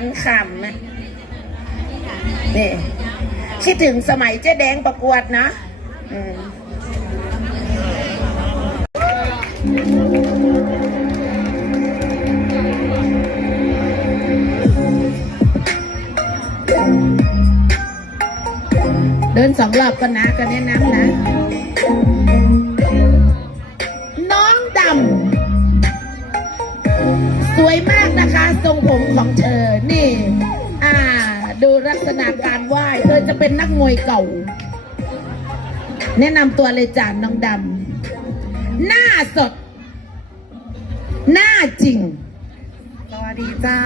วันขำนะนี่คิดถึงสมัยเจ๊แดงประกวดนะเดินสองรอบก็นะก็แนะนำนะ น้องดำสวยมาก รงผมของเธอ นี่ อ่า ดูลักษณะการไหว้เธอจะเป็นนักมวยเก่า แนะนำตัวเลยจานน้องดำ หน้าสด หน้าจริง สวัสดีเจ้า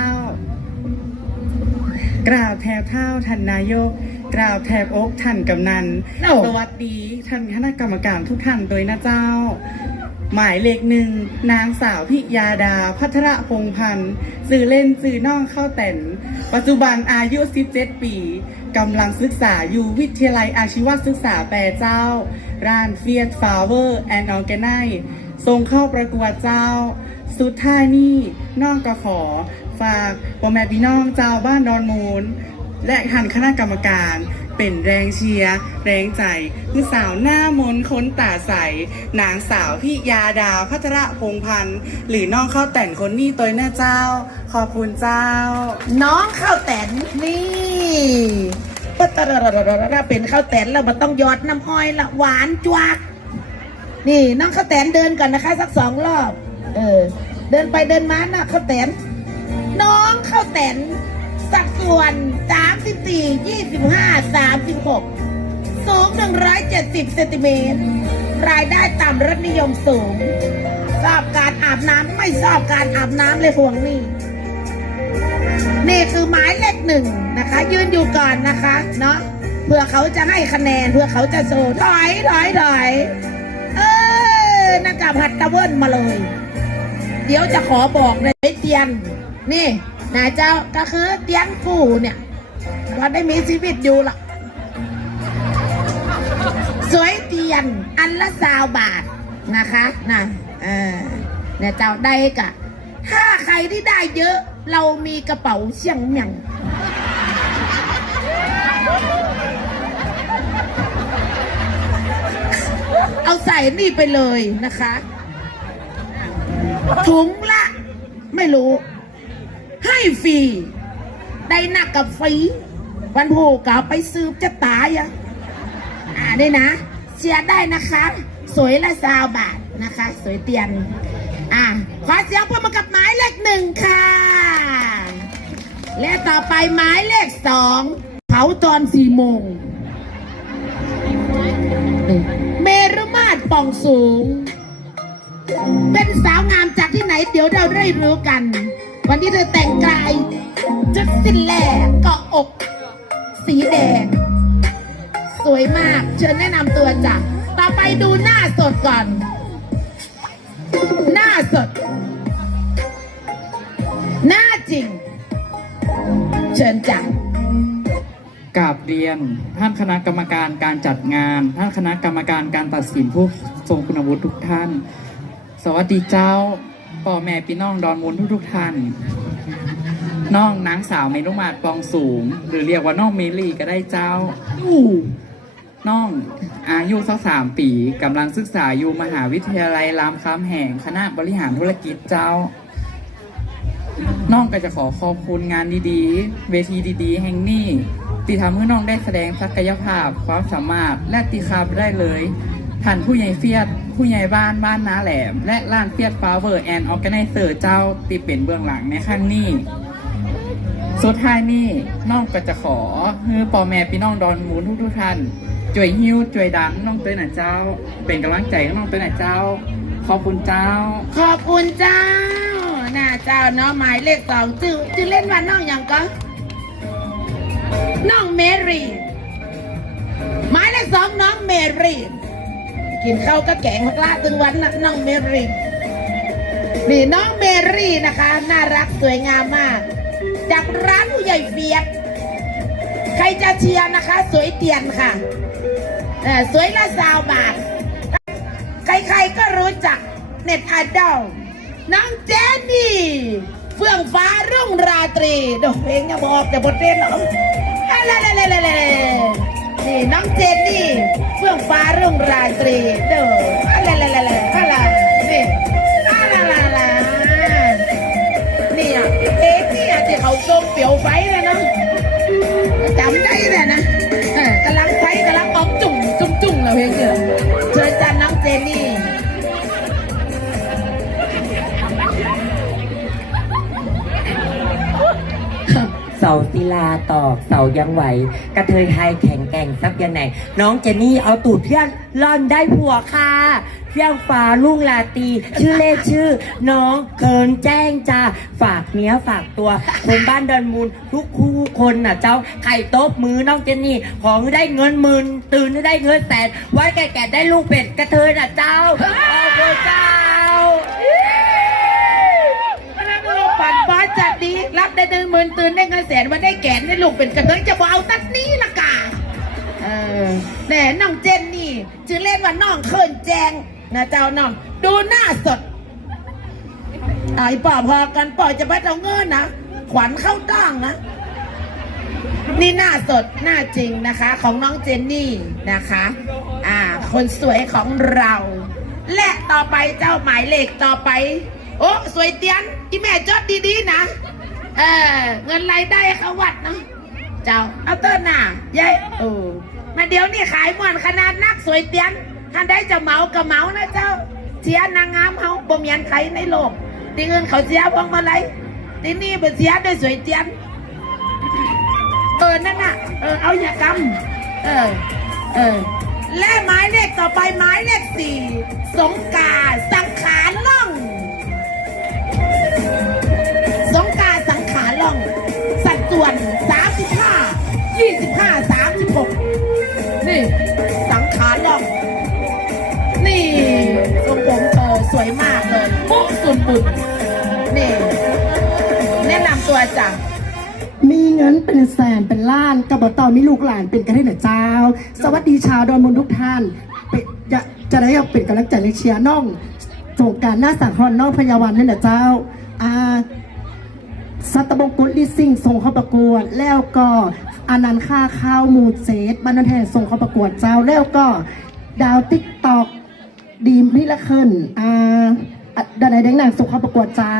กล่าวแทบเท่าท่านนายกกล่าวแทบอกท่านกำนันเอ้าสวัสดีท่านคณะกรรมการทุกท่านโดยนะเจ้า หมายเลขหนึ่งนางสาวพิยาดา พัทระพงพันธ์สื่อเล่นสื่อน้องเข้าแต่น ปัจจุบันอายุ 17 ปีกำลังศึกษาอยู่วิทยาลัยอาชีวศึกษาแปรเจ้า ร้านเฟีย f ฟ o เวอร์แอนด์ออร์แกไนส่งเข้าประกวดเจ้า สุดท้ายนี่น้องก็ขอ ฝากพ่อแม่พี่น้องเจ้าบ้านดอนมูลและท่านคณะกรรมการ เป็นแรงเชียร์แรงใจคือสาวหน้ามนค้นตาใส นางสาวพิยาดาพัทระพงพันธ์หรือน้องข้าวแต่งคนนี้ตัวหน้าเจ้า ขอบคุณเจ้า น้องข้าวแตนนี่ปะตระระระระระเป็นข้าวแตนแล้วมันต้องหยอดน้ำอ้อยละหวานจวักนี่น้องข้าวแตนเดินก่อนนะคะ สักสองรอบ เออ เดินไปเดินมานะข้าวแตน น้องข้าวแตน สัดส่วนสามสิบสี่ยี่สิบห้าสามสิบหกสูงหนึ่งร้อยเจ็ดสิบเซนติเมตร รายได้ต่ำรสนิยมสูง ชอบการอาบน้ำไม่ชอบการอาบน้ำเลยห่วงนี่ นี่คือหมายเลขหนึ่งนะคะ ยืนอยู่ก่อนนะคะเนาะเพื่อเขาจะให้คะแนนเพื่อเขาจะโชว์ถอยถอยถอยเออหนักกาผัดตะเวินมาเลย เดี๋ยวจะขอบอกเลยเตียน นี่ นะเจ้าก็คือเตียนกูเนี่ยว่าได้มีชีวิตอยู่ละสวยเตียนอันละสาวบาทนะคะนะเออเนี่ยเจ้าได้กะ ถ้าใครที่ได้เยอะ เรามีกระเป๋าเชียงเหมียงเอาใส่นี่ไปเลยนะคะ ถุงละ ไม่รู้ ให้ฟรี ได้หนักกับฟรีวันโผกเอาไปซื้อจะตายอะอ่าได้นะเชียร์ได้นะคะ สวยละซาวบาทนะคะ สวยเตียน อะขอเสียงพวกมากับหมายเลขหนึ่งค่ะ และต่อไปหมายเลขสองเผาตอนสี่โมงเมรุมาตรป่องสูง เป็นสาวงามจากที่ไหนเดี๋ยวเราได้รู้กัน วันนี้เธอแต่งกายจุดสินแหลกเกาะอก สีแดง สวยมาก เชิญแนะนำตัวจ้ะต่อไปดูหน้าสดก่อน หน้าสด หน้าจริง เชิญจ้ะกราบเรียนท่านคณะกรรมการการจัดงาน ท่านคณะกรรมการการตัดสินผู้ทรงคุณวุฒิทุกท่าน สวัสดีเจ้า พ่อแม่พี่น้องดอนมูลทุกทุกๆท่าน น้องนางสาวเมรุมาตรปองสูง หรือเรียกว่าน้องเมลี่ก็ได้เจ้าอู้น้องอายุสักสามปีกำลังศึกษาอยู่มหาวิทยาลัยรามคำแห่งคณะบริหารธุรกิจเจ้า น้องก็จะขอขอบคุณงานดีๆ เวทีดีๆ แห่งนี้ที่ทำให้น้องได้แสดงศักยภาพความสามารถและติคาบได้เลย ท่านผู้ใหญ่เฟียด ผู้ใหญ่บ้านบ้านนาแหลม และร้านเฟียดฟาวเวอร์แอนด์ออแกไนเซอร์เจ้าที่เป็นเบื้องหลังในครั้งนี้ สุดท้ายนี่น้องก็จะขอให้พ่อแม่พี่น้องดอนมูนทุกๆท่านช่วยหิ้วช่วยดันน้องเต้ยหน่ะเจ้า เป็นกำลังใจน้องเต้ยหน่ะเจ้า ขอบคุณเจ้า ขอบคุณเจ้าน่าเจ้าเนาะหมายเลขสองจือจือเล่นวันน้องอย่างก็น้องเมรี่หมายเลขสองน้องเมรี่ กินข้าวก็แกงพักลาตึงวันน้องเมรี่นี่น้องเมรี่นะคะ น่ารักสวยงามมาก จากร้านผู้ใหญ่เฟียดใครจะเชียร์นะคะ สวยเตียนค่ะเออสวยละสาวบาท ใครๆก็รู้จักเน็ตไอดอลน้องเจนนี่ฝฟื่องฟ้ารุ่งราตรีดอกเพลงอย่าบอกแต่บทเพลงหรอกอะไรๆๆๆ รุ่งราตรีเด้ออะไรๆๆๆอะไรนี่อะไรๆนี่อะเพลงนี่อะที่เขาส่งเปียวไฟเลยนะจำได้เลยนะเออกำลังไฟกำลังออกจุ่มจุ่มจุ่มเราเพลงเดียวเชิญจันน้องเจนี่าศิลาตอกเสายังไหว กระเทยไทยแข็งแกร่งซับยังไงน้องเจนนี่เอาตูดเพื่อนล่อนได้ผัวค่ะเพียงฟ้าลุงลาตี ชื่อเล่นชื่อ น้องเคินแจ้งจ้าฝากเนี้ยฝากตัว คนบ้านดินมูลทุกคู่คนน่ะเจ้าไข่โต๊บมือน้องเจนนี่ ของได้เงินหมื่นตื่นได้เงินแสนไว้แก่ๆได้ลูกเป็ดกระเทยน่ะเจ้าขอบคุณเจ้าเราปั่นฟ้า จัดดีรับได้หนึ่งหมื่นตื่นได้เงินแสนมาได้แกนได้ลูกเป็นกระเทยจะบอเอาตัดนี้ละกาเออแน่น้องเจนนี่ชื่อเล่นว่าน้องเคินแจงนะเจ้าน้อง ดูหน้าสดไอ้ป่อพอกันป่อจะไปเอาเงินนะขวัญเข้าตั้งนะนี่หน้าสดหน้าจริงนะคะ ของน้องเจนนี่นะคะ อ่า คนสวยของเรา และต่อไปเจ้าหมายเลขต่อไป โอ้ สวยเตียน ที่แม่จดดีๆนะ เออ เงินรายได้เขาวัดเนาะ เจ้า เอาเตอร์หน่ายายเออมาเดี๋ยวนี่ขายมวนขนาดนักสวยเตียนท่านได้จะเหมากับเหมานะเจ้า เสียนางงามเฮาบ่มีอันใครในโลกที่เงินเขาเสียพวงมาลัยที่นี่เป็นเสียด้วยสวยเตียน เออ นั่นน่ะ เออ เอาอย่ากำเออ เออ และหมายเลขต่อไปหมายเลขสี่ สงกาสังขารล่อ ล่องสัดส่วน 35 25 36 นี่ สังขารลองนี่ทรงผมเธอสวยมากเลยปุ๊บสุดบุญนี่ แนะนำตัวจ้ะมีเงินเป็นแสนเป็นล้านกระบอกต่อมีลูกหลานเป็นกันให้เหนือเจ้า สวัสดีชาวดอนมนทุกท่านเป็นจะจะได้เอาเป็นกำลังใจในเชียร์น้องโครงการหน้าสังหรณ์น้องพยาวันเหนือเจ้าอา สัตบงกุลลิซิ่งส่งเข้าประกวด แล้วก็อนันต์ค่าข้าวหมูเซตบันนันแทนส่งเข้าประกวดเจ้าแล้วก็ดาวติ๊กตอกดีมนี่ละเคินอ่าดานไหนแดงหนังส่งเข้าประกวดเจ้า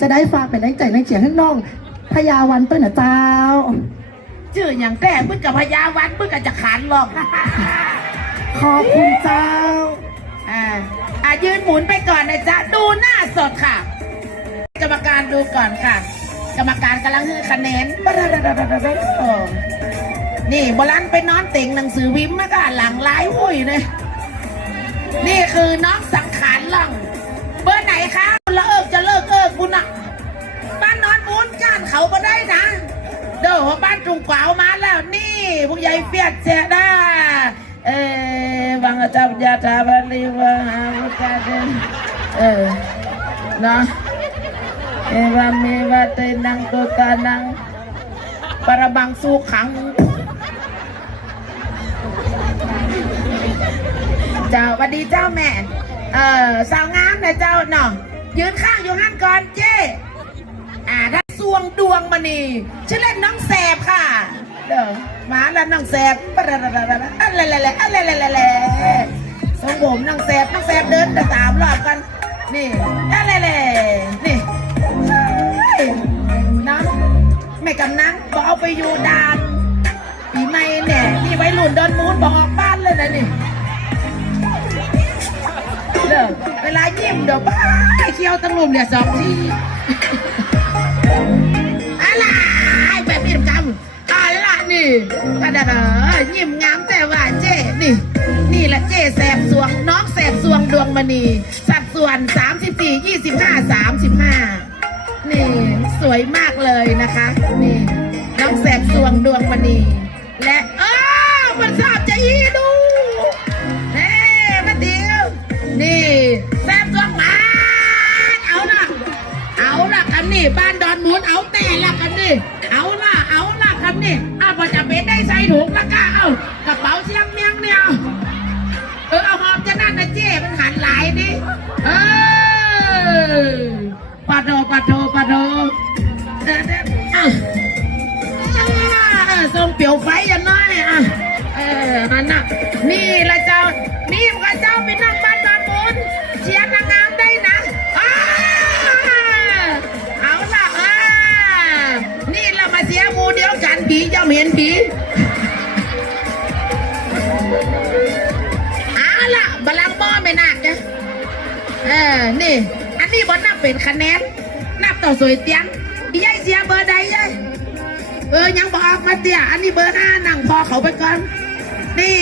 จะได้ฝากเป็นแรงใจในเชียร์ให้น้องพยาวันต้นนะเจ้าชื่ออย่างแต่มึงกับพญาวัดมึงกับจะขานหรอกขอบคุณเจ้าอ่าอะยืนหมุนไปก่อนนะจ๊ะ ดูหน้าสดค่ะ กรรมการดูก่อนค่ะ กรรมการกำลังให้คะแนนนี่โบราณไปนอนเต็งหนังสือวิมพ์มาก็หลังร้ายหุ้ยเลยนี่คือน้องสังขารล่อง เบอร์ไหนคะละเอิกจะเลิกเอิกคุณอะบ้านนอนมูนก้านเขาก็ได้นะเด้อหัวบ้านจุงกวาวมาแล้วนี่ผู้ใหญ่เปียกเสียได้เออวังอาจารย์ยาตาบาลีวังอาวุธาเดนเออเนาะ เอวามีวาเตนังโตตานังปรบังสู้ขัง เจ้าสวัสดีเจ้าแม่ เออสาวงามนะเจ้าเนาะยืนข้างอยู่หันก่อนเจ้อ่าถ้าสวงดวงมณีชื่อเล่นน้องแสบค่ะเด้อมาแล้วน้องแสบปะระระระระอะไรอะไรอะไรอะไรอะไรสมผมน้องแสบน้องแสบเดินแต่สามรอบกันนี่อะไรอะนี่ แม่กำนังบอกเอาไปอยู่ดานปีใหม่เนี่ยนี่ไว้หลุนเดินมูนบอกออกบ้านเลยนะนี่เด้อเวลายิ้มเดี๋ยวบ้าเที่ยวตั้งลุมเนี่ยสองทีอะไรแบบนี้จำอะไรนี่กระดายิ้มงามแต่ว่าเจ๊นี่ นี่แหละเจ๊แสบสวงน้องแสบสวงดวงมณีสัดส่วน34 25 35 นี่สวยมากเลยนะคะ นี่ น้องแสบสวงดวงมณี และเออมันชอบจะอีดูเฮ้มาเดียวนี่แซมตัวมาเอาละเอาละกันนี่ บ้านดอนมูนเอาแต่ละกันนี่เอาละเอาละกันนี่เอาพอจะเป็นได้ใส่ถุงละก็เอากระเป๋าเชียงเมียงเนี่ยเอาเออเอาหอมจะนั่นนะเจ้มันหันหลายดิเออ ดโทปัดโทปัดโททรงเปียวไฟอย่าน้อยอะเออมันน่ะนี่ละเจ้านี่พระเจ้าไปนั่ง เป็นคะแนน นับต่อสวยเตียงยายเสียเบอร์ใดยายเออยังบอกออกมาเตียอันนี้เบอร์ห้านั่งพอเขาไปก่อน นี่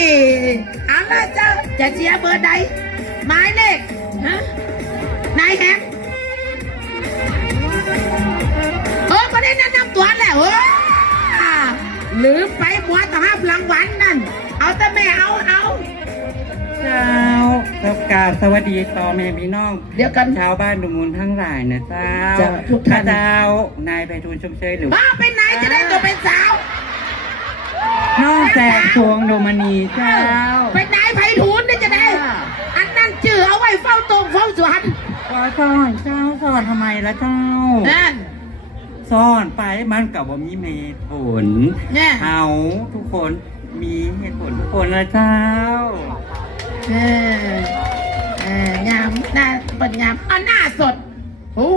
เอาละเจ้าจะเสียเบอร์ใดหมายเลขฮะนายแฮมเออประเด็นแนะนำตัวแล้วเออลืมไปหมัวต่อห้ารางวัลนั่น เอาแต่แม่เอาเอา กราบสวัสดีต่อแม่พี่น้องเดี๋ยวกัน ชาวบ้านดุมูลทั้งหลายนะเจ้าเจ้าทุกท่านข้เจ้านายไพฑูรย์ชมเชยหรือ บ้าไปไหนจะได้ตัวเป็นสาว น้องแสงสวงโดมณีเจ้า ไปไหนไผ่ทูนเนี่ยจะได้อันนั้นจื่อเอาไว้เฝ้าตรงเฝ้าสวนขอสอนเจ้าสอนทำไมละเจ้านั่น สอนไปมันกับว่ามีเหตุผลเนี่ย เอาทุกคนมีเหตุผลทุกคนละเจ้า เออเอองามหน้าเปิดงามเอาหน้าสดโอ้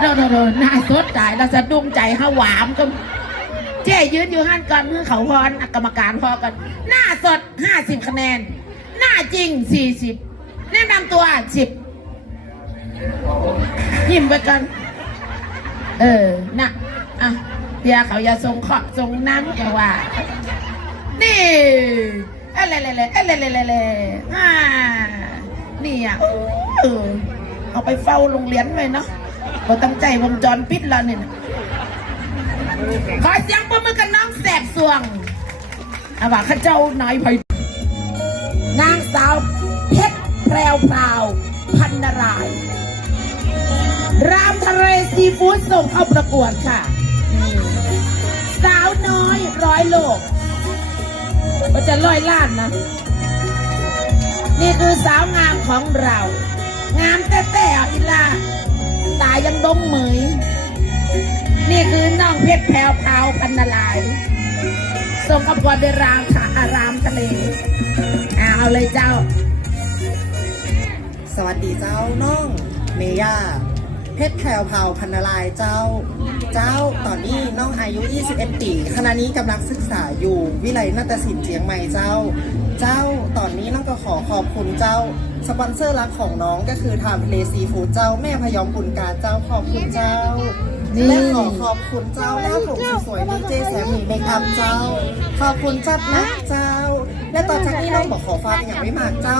โดโดโดหน้าสดตายเราจะดุ้งใจฮะหวามก็เจ๊ยืนอยู่ห้านก่อนเมื่อเขาพรกรรมการพอกัน หน้าสดห้าสิบคะแนน หน้าจริงสี่สิบแนะนำตัวสิบยิ้มไปกัน เออนะอะเดี๋ยวเขาอย่าส่งเคราะห์ส่งน้ำอย่าว่า นี่เอเลเลเลเอเลเลเลเลอ่านี่อะเออเอาไปเฝ้าโรงเรียนไว้เนาะพอตั้งใจวงจรปิดแล้วเนี่ยขอเสียงปรบมือกับน้องแสบสวงอาว่าข้าเจ้านายไพนางสาวเพชรแพรวพราวพันนาราย รามทะเลซีฟู้ดส่งเข้าประกวดค่ะ สาวน้อยร้อยโลก ก็จะร้อยล้านนะ นี่คือสาวงามของเรา งามแต่แต่อิลาตายังดงเหมย นี่คือน้องเพชรแพรวพราวพันนลายณ์ส่งกับกวดเดรามค่ะอารามทะเลอ่าเอาเลยเจ้า สวัสดีเจ้าน้อง เมย่า เพชรแพรวพราวพันนารายเจ้า เจ้าตอนนี้น้องอายุ 21 ปีขณะนี้กำลังศึกษาอยู่วิไลนาฏศิลป์เจียงใหม่เจ้า เจ้าตอนนี้น้องก็ขอขอบคุณเจ้า สปอนเซอร์หลักของน้องก็คือทามทะเลซีฟู้ดเจ้าแม่พยอมบุญกาเจ้าขอบคุณเจ้า นี่และขอขอบคุณเจ้าหน้าผมสวยๆดีเจแสมหมีเมคอัพเจ้า ขอบคุณจัดนะเจ้า และตอนจากนี้น้องบอกขอฟ้ากอย่างไม่มากเจ้า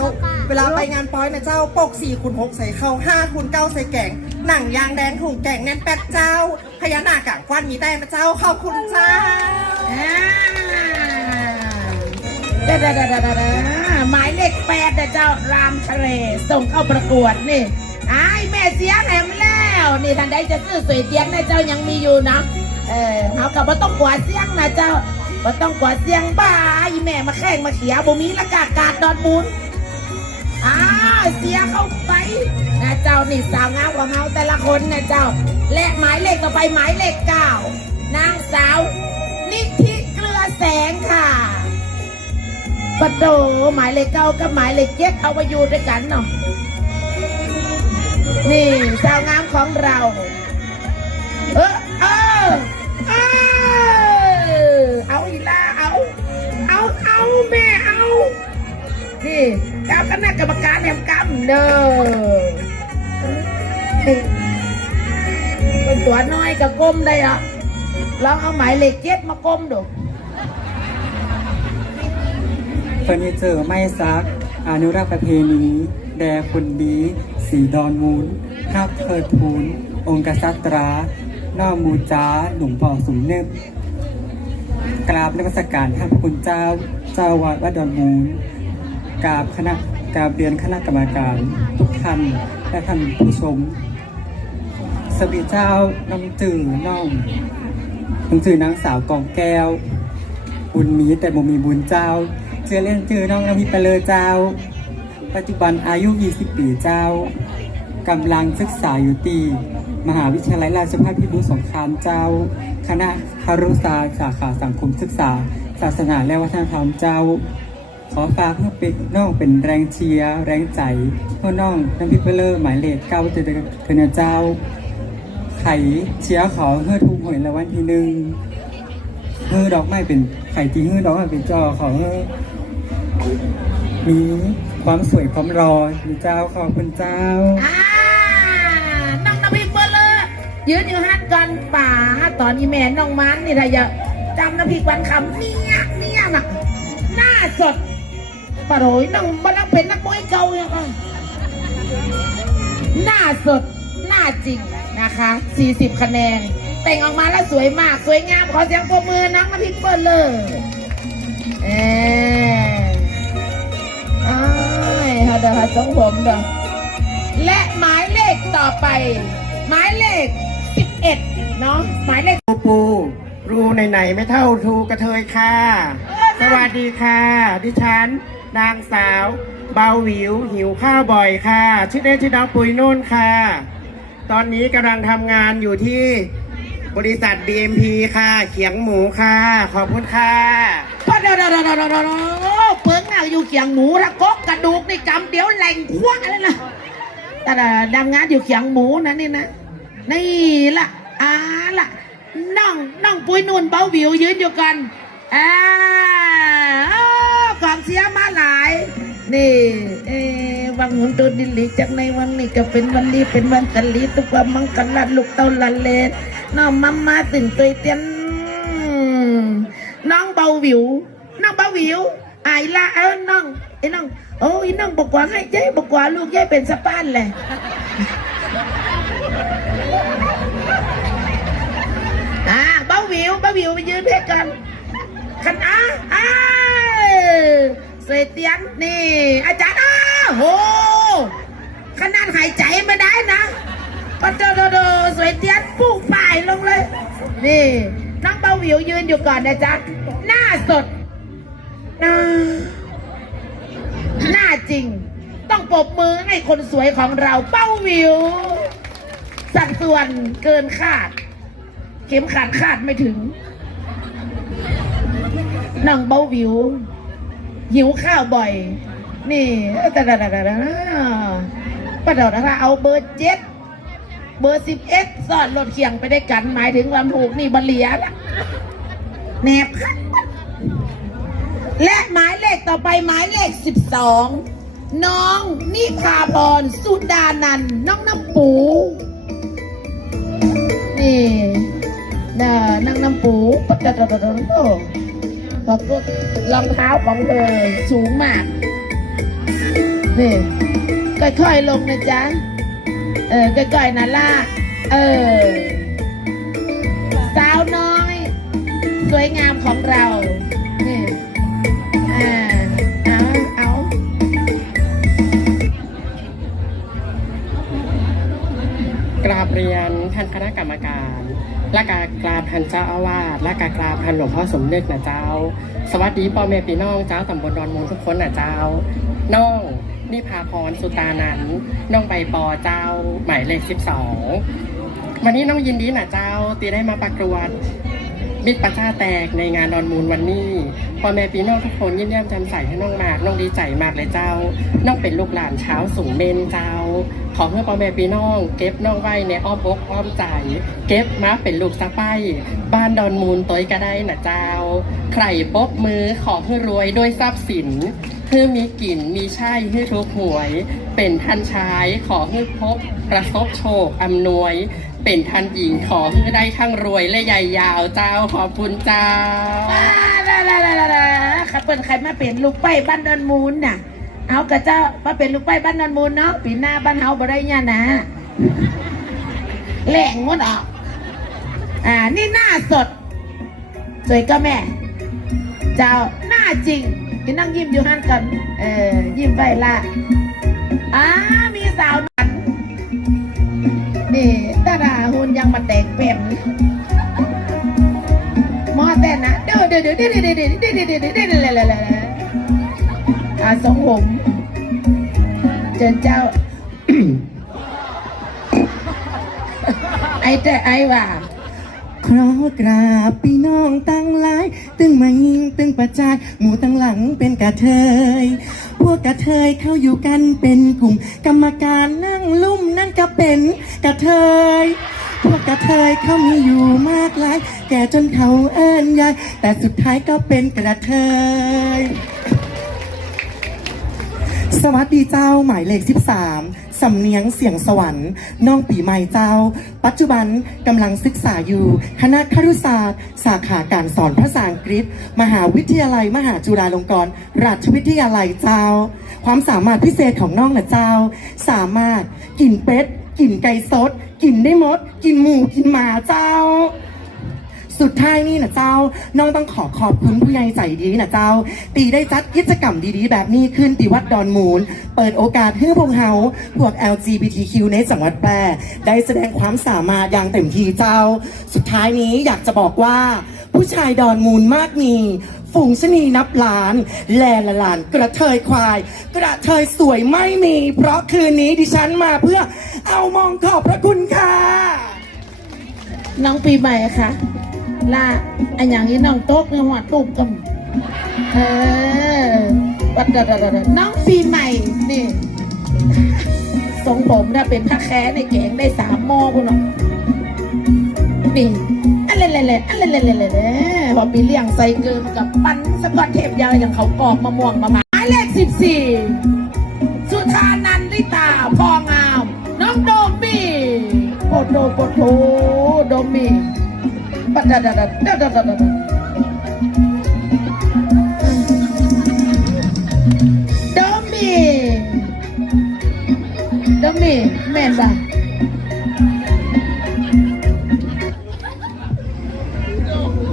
เวลาไปงานป้อยนะเจ้าปก4คูณ6ใส่เข้า5คูณ9ใส่แกง หนังยางแดงถุงแกงแน่นแป๊ดเจ้า พญานาคกางกว้านมีแต้มนะเจ้า ขอบคุณเจ้าอ่าเด้อเด้อเด้อเด้อหมายเลขแปดนะเจ้ารามทะเลส่งเข้าประกวดนี่ไอ้แม่เสียแหมแล้ว นี่ท่านใดจะซื้อสวยเตียงนะเจ้ายังมีอยู่นะเออเขากับว่าต้องกวาดเสียงนะเจ้าว่าต้องกวาดเสียงบ้าอีแม่มาแข่งมาเขียบ่มีละกากาดดอนมูลอ้าเสียเข้าไปนะเจ้านี่สาวงามของเขาแต่ละคนนะเจ้า และหมายเลขต่อไปหมายเลขเก้านางสาว นิธิเกลือแสงค่ะปะโดหมายเลขเก้ากับหมายเลขเจ็ดเอาไปอยู่ด้วยกันเนาะ นี่สาวงามของเรา เออเออเออเอาอีลาเอา เอาเอาแม่เอา นี่เจ้าคณะกรรมการแห่งกรรมเด้อนี่เป็นตัวน้อยกับก้มได้อะลองเอาหมายเลขเจ็ดมาก้มดูเฟอร์นิเจอร์ไม่ซักอนุรักษ์ประเพณี แด่คุณดี สีดอนมูลฮับเทิดทูลองค์กษัตราน้อมมูจ้าหลวงพ่อสุมเนบกราบนมัสการท่านพระคุณเจ้า เจ้าวัดวัดดอนมูล กราบคณะกราบเรียนคณะกรรมการทุกท่านและท่านผู้ชม สวีเจ้าน้องจื่อน้องน้องจื่อนางสาวกองแก้ว บุญมีแต่บ่มีบุญเจ้าเชื่อเล่นชื่อน้องน้ำพิไปเลยเจ้า ปัจจุบันอายุ 20 ปีเจ้า กำลังศึกษาอยู่ที่มหาวิทยาลัยราชภัฏพิบูลสงครามเจ้า คณะคารุศาสตร์สาขาสังคมศึกษา ศาสนาและวัฒนธรรมเจ้า ขอฝากเพื่อเป็นน้องเป็นแรงเชียร์แรงใจเพื่อน้องน้ำพิเบลเลอร์หมายเลขเก้าเจริญเนเจ้า ไข่เชียร์ขาเพื่อทุกหวยละวันที่หนึ่งเพื่อดอกไม้เป็นไข่จริงเพื่อดอกไม้เป็นจอขาเพื่อมีความสวยความรออยู่เจ้าขอบคุณเจ้า ยืนอยู่ฮัดกันป่าตอนนี้แม่น้องมันนี่ถ้าอย่าจำน้ำพริกวันคำเนี่ยเนี่ยน่ะหน้าสดปะโรยน้องมันเป็นนักมวยเก่าอย่างหน้าสดหน้าจริงนะคะ 40 คะแนน แต่งออกมาแล้วสวยมาก สวยงามขอเสียงปรบมือน้องน้ำพริกเบอร์เลยเออไอ้ยฮะเดี๋ยวฮะทรงผมเดี๋ยวและหมายเลขต่อไป หมายเลข 11เนาะหมายเลขปูปูรูไหนๆไม่เท่าทูกระเทยค่ะ สวัสดีค่ะ ดิฉัน นางสาว เบาหวิว หิวข้าวบ่อยค่ะ ชื่อเล่นชื่อน้องปุยนุ่นค่ะ ตอนนี้กำลังทำงานอยู่ที่บริษัท BMP ค่ะ เขียงหมูค่ะ ขอบคุณค่ะก็เดี๋ยวเดี๋ยวเดี๋ยวเดี๋ยวเดี๋ยวเปิงหน้าอยู่เขียงหมูถ้ากกกระดูกนี่กำเดี๋ยวแหล่งควักเลยนะแต่ดำงานอยู่เขียงหมูนะนี่นะ นี่ละอ่าละน้องน้องปุ้ยนุ่นเบาวิวยืนอยู่กันอ่าอ้าวกองเสียมาหลายนี่เออวังหุนตัวดิลิจากในวันนี้ก็เป็นวันดีเป็นวันกะลีตุกความมังกรลัดลูกเต้าลันเลนน้องมัมมาตื่นตัวเตียนน้องเบาวิว น้องเบาวิวไอ้ละเออน้องไอ้น้องโอ้ยน้องบอกว่าให้เจ๊บอกว่าลูกเจ๊เป็นสะพานเลย วิวเบาวิวไปยืนเพศกันกันอะอ้าเสยเตียนนี่ อาจารย์อ้าโหขนาดหายใจไม่ได้นะปะโดโดโดสวยเตียนปุ๊บป่ายลงเลย นี่น้องเบาวิวยืนอยู่ก่อนนะจ๊ะ หน้าสดหน้าหน้าจริง ต้องปรบมือให้คนสวยของเราเป้าวิว สัดส่วนเกินคาด ข็มขัดคาดไม่ถึงน้องเบาวิว หิวข้าวบ่อย นี่แต่แต่แต่แต่ประเดี๋ยวนะเอาเบอร์เจ็ดเบอร์สิบเอ็ดสอดรถเคียงไปได้กัน หมายถึงลำถูกนี่บรเหลียละแนบคันและหมายเลขต่อไปหมายเลขสิบสองน้องนิพาพรสุดานัน น้องน้ำปูนี่ น่ะนั่งน้ำปูปัดปัดปัดปัดปัดแล้วก็รองเท้าของเธอสูงมาก นี่ค่อยๆลงนะจ๊ะ เออใกล้ๆนะล่ะ เออ สาวน้อย สวยงามของเรา นี่อ่าเอาเอากราบเรียนท่านคณะกรรมการ และกากราบท่านเจ้าอาวาสและกากราบท่านหลวงพ่อสมเด็จนะเจ้า สวัสดีพ่อแม่พี่น้องเจ้าตำบลดอนมูลทุกคนนะเจ้า น้องนิพาพรสุตานันน้องใบปอเจ้าหมายเลขสิบสองวันนี้น้องยินดีนะเจ้าตีได้มาประกวด มิตรประชาแตกในงานดอนมูลวันนี้พ่อแม่พี่น้องทุกคนยิ้มแย้มแจ่มใสให้น้องมากน้องดีใจมากเลยเจ้า น้องเป็นลูกหลานเช้าสูงเมนเจ้า ขอให้พ่อแม่พี่น้อง เก็บน้องไว้ในอ้อมอกอ้อมใจ เก็บมาเป็นลูกสะใภ้บ้านดอนมูลตัวก็ได้นะเจ้า ใครปบมือขอให้รวยด้วยทรัพย์สินให้มีกลิ่นมีใช่ให้ทุกหวย เป็นท่านชายขอให้พบประสบโชคอำนวย เป็นท่านหญิงขอให้ได้ทั้งรวยและใหญ่ยาวเจ้าขอบคุณเจ้าอ่าละละละละละขับเป็นใครมาเป็นลูกไปบ้านดอนมูลน่ะ เอากระเจ้ามาเป็นลูกไปบ้านดอนมูลเนาะปีหน้าบ้านเฮาบ่ได้เนี่ยนะแหล่งหมดออกอ่า นี่หน้าสด สวยก็แม่ เจ้าหน้าจริงที่นั่งยิ้มอยู่หันกัน เออยิ้มไปละอ่ามีสาว ยังมาแตกเปมหมอแต่นะเดี๋ยวเดี๋ยวเดี๋ยวเดี๋ยวเดี๋ยวเดี๋ยวเดี๋ยวเดี๋ยวเดี๋ยวเดี๋ยวเดี๋ยวเดี๋ยวเดี๋ยวเดี๋ยวอาสงผมเจนเจ้าไอ้แต่ไอ้ว่าขอกราบพี่น้องตั้งหลายตึงมายิงตึงประจายหมู่ตั้งหลังเป็นกระเทยพวกกระเทยเข้าอยู่กันเป็นกลุ่มกรรมการนั่งลุ่มนั่นก็เป็นกระเทยพวกก ระเทยเขามีอยู่มากหลาย แก่จนเขาเอิ้นยาย แต่สุดท้ายก็เป็นกระเทย สวัสดีเจ้าหมายเลข 13 สำเนียงเสียงสวรรค์น้องปีใหม่เจ้า ปัจจุบันกำลังศึกษาอยู่ คณะครุศาสตร์ สาขาการสอนภาษาอังกฤษ มหาวิทยาลัย มหาจุฬาลงกรณราชวิทยาลัยเจ้า ความสามารถพิเศษของน้องนะเจ้า สามารถกินเป็ดกินไก่สด กินได้หมด กินหมูกินหมาเจ้า สุดท้ายนี่นะเจ้า น้องต้องขอขอบคุณผู้ใหญ่ใจดีนะเจ้า ตีได้จัดกิจกรรมดีๆ แบบนี้ขึ้นที่วัดดอนมูล เปิดโอกาสให้พวกเฮาพวก LGBTQ ในจังหวัดแพร่ได้แสดงความสามารถอย่างเต็มที่เจ้า สุดท้ายนี้อยากจะบอกว่า ผู้ชายดอนมูลมากมีฝูงชนีนับล้าน แลละลาน กระเทยควาย กระเทยสวยไม่มี เพราะคืนนี้ดิฉันมาเพื่อ เอามองขอบพระคุณค่ะ น้องปีใหม่ค่ะลาอันอย่างนี้น้องโต๊กเนี่ยหัวตุ่มกันเออวัดดดดน้องปีใหม่นี่ทรงผมถ้าเป็นข้าแค้ในแกงได้สามหม้อพุ่นเนาะนี่อันเล่นเล่นอันเล่นเล่นเล่นพอปีเลี้ยงใส่เกิมกับปั้นสกอตเทปยาวอย่างเขากรอบมะม่วงมะมหมายเลขสิบสี่สุธานันลิตาพองอ โปโดโปโดโดมีปัดดาดาดาดาดาดาดาโดมี่โดมีแม่นป่ะ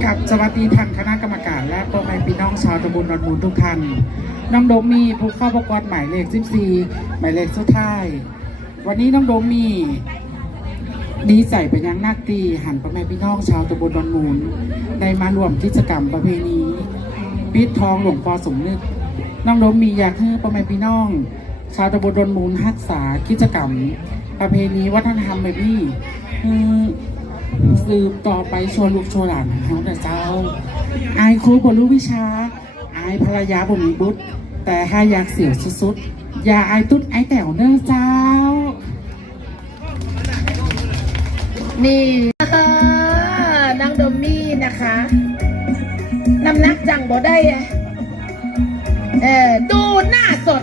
กับสวัสดีท่านคณะกรรมการและพ่อแม่พี่น้องชาวตำบลดอนมูลทุกท่านน้องโดมมีผู้เข้าประกวดหมายเลข 14 หมายเลขสุดท้าย วันนี้น้องโดมมี ดีใจเป็นอยังนักตีหันพ่อแม่พี่น้องชาวตำบลดอนมูลได้มารวมกิจกรรมประเพณีปิดทองหลวงพ่อสมนึกน้องโดมมีอยากให้พ่อแม่พี่น้อง ชาวตำบลดอนมูลรักษากิจกรรม ประเพณีวัฒนธรรมแบบนี้คือสืบต่อไปชวนลูกชวนหลานของเขาแต่เจ้า อายครูบรู้วิชา อายภรรยาบ่มีบุตร แต่ถ้าอยากเสียวสุดๆอย่าอายตุ๊ดไอแต๋วเด้อเจ้า นี่นางดมมี่นะคะน้ำนักจังบ่ได้เออดูหน้าสด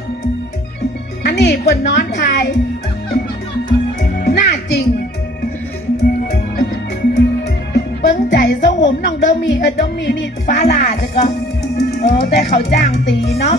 อันนี้เปิดนอนไทย หน้าจริงเปิ้งใจทรงผมน้องดมี่เออดมี่นี่ฟ้าลาจะก็เออแต่เขาจ้างตีเนาะ